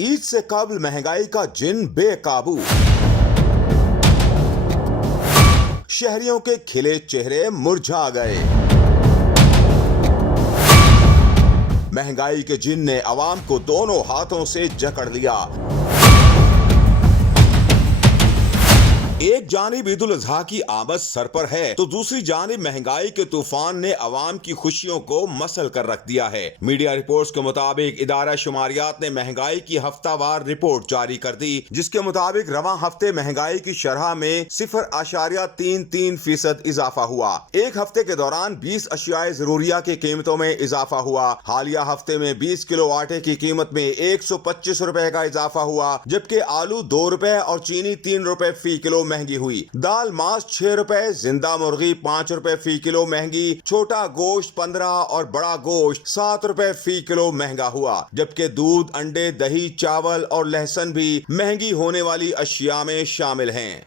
ईद से कबल महंगाई का जिन बेकाबू। शहरियों के खिले चेहरे मुरझा गए। महंगाई के जिन ने आवाम को दोनों हाथों से जकड़ लिया। एक जानिब ईद उल अजहा की आमद सर पर है तो दूसरी जानिब महंगाई के तूफान ने आवाम की खुशियों को मसल कर रख दिया है। मीडिया रिपोर्ट्स के मुताबिक इदारा शुमारियात ने महंगाई की हफ्तावार रिपोर्ट जारी कर दी, जिसके मुताबिक रवां हफ्ते महंगाई की शरह में 0.33% इजाफा हुआ। एक हफ्ते के दौरान 20 अशियाए जरूरिया की कीमतों में इजाफा हुआ। हालिया हफ्ते में 20 किलो आटे की कीमत में 125 रुपए का इजाफा हुआ, जबकि आलू 2 रुपए और चीनी 3 रुपए फी किलो महंगी हुई। दाल मांस 6 रुपए, जिंदा मुर्गी 5 रुपए फी किलो महंगी, छोटा गोश्त 15 और बड़ा गोश्त 7 रुपए फी किलो महंगा हुआ, जबकि दूध, अंडे, दही, चावल और लहसुन भी महंगी होने वाली अशिया में शामिल हैं।